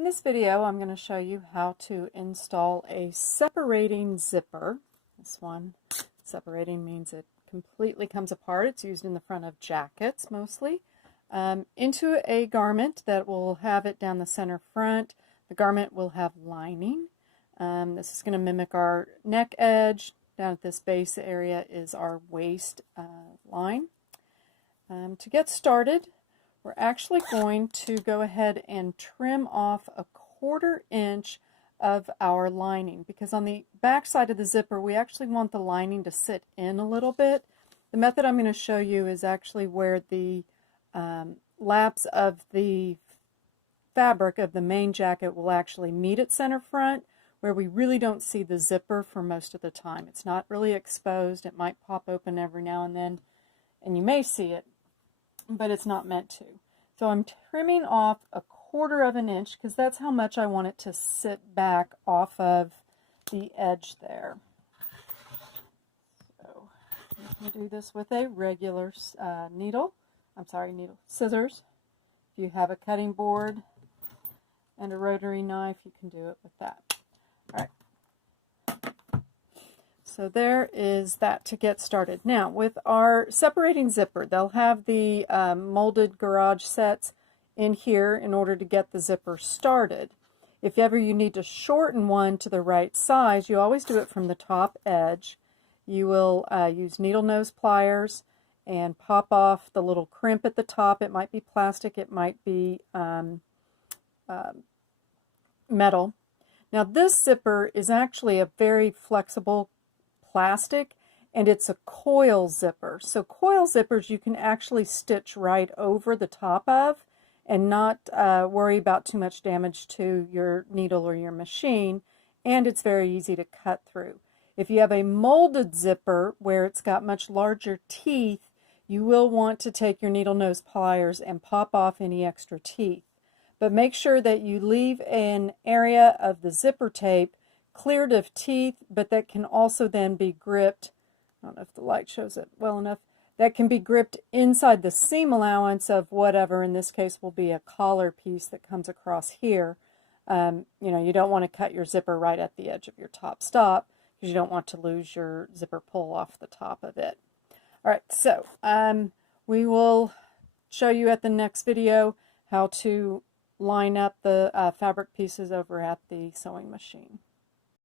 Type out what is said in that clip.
In this video, I'm going to show you how to install a separating zipper. This one, separating means it completely comes apart. It's used in the front of jackets mostly. Into a garment that will have it down the center front. The garment will have lining. This is going to mimic our neck edge. Down at this base area is our waist line. To get started, we're actually going to go ahead and trim off 1/4 inch of our lining, because on the back side of the zipper we actually want the lining to sit in a little bit. The method I'm going to show you is actually where the laps of the fabric of the main jacket will actually meet at center front, where we really don't see the zipper for most of the time. It's not really exposed. It might pop open every now and then, and you may see it, but it's not meant to. So I'm trimming off 1/4 inch because that's how much I want it to sit back off of the edge there. So you can do this with a regular scissors. If you have a cutting board and a rotary knife, you can do it with that. All right. So there is that to get started. Now with our separating zipper, they'll have the molded garage sets in here in order to get the zipper started. If ever you need to shorten one to the right size, you always do it from the top edge. You will use needle nose pliers and pop off the little crimp at the top. It might be plastic, it might be metal. Now this zipper is actually a very flexible plastic, and it's a coil zipper. So coil zippers you can actually stitch right over the top of and not worry about too much damage to your needle or your machine, and it's very easy to cut through. If you have a molded zipper where it's got much larger teeth, you will want to take your needle nose pliers and pop off any extra teeth. But make sure that you leave an area of the zipper tape cleared of teeth, but that can also then be gripped. I don't know if the light shows it well enough. That can be gripped inside the seam allowance of whatever, in this case will be a collar piece that comes across here. You don't want to cut your zipper right at the edge of your top stop because you don't want to lose your zipper pull off the top of it. All right, so we will show you at the next video how to line up the fabric pieces over at the sewing machine.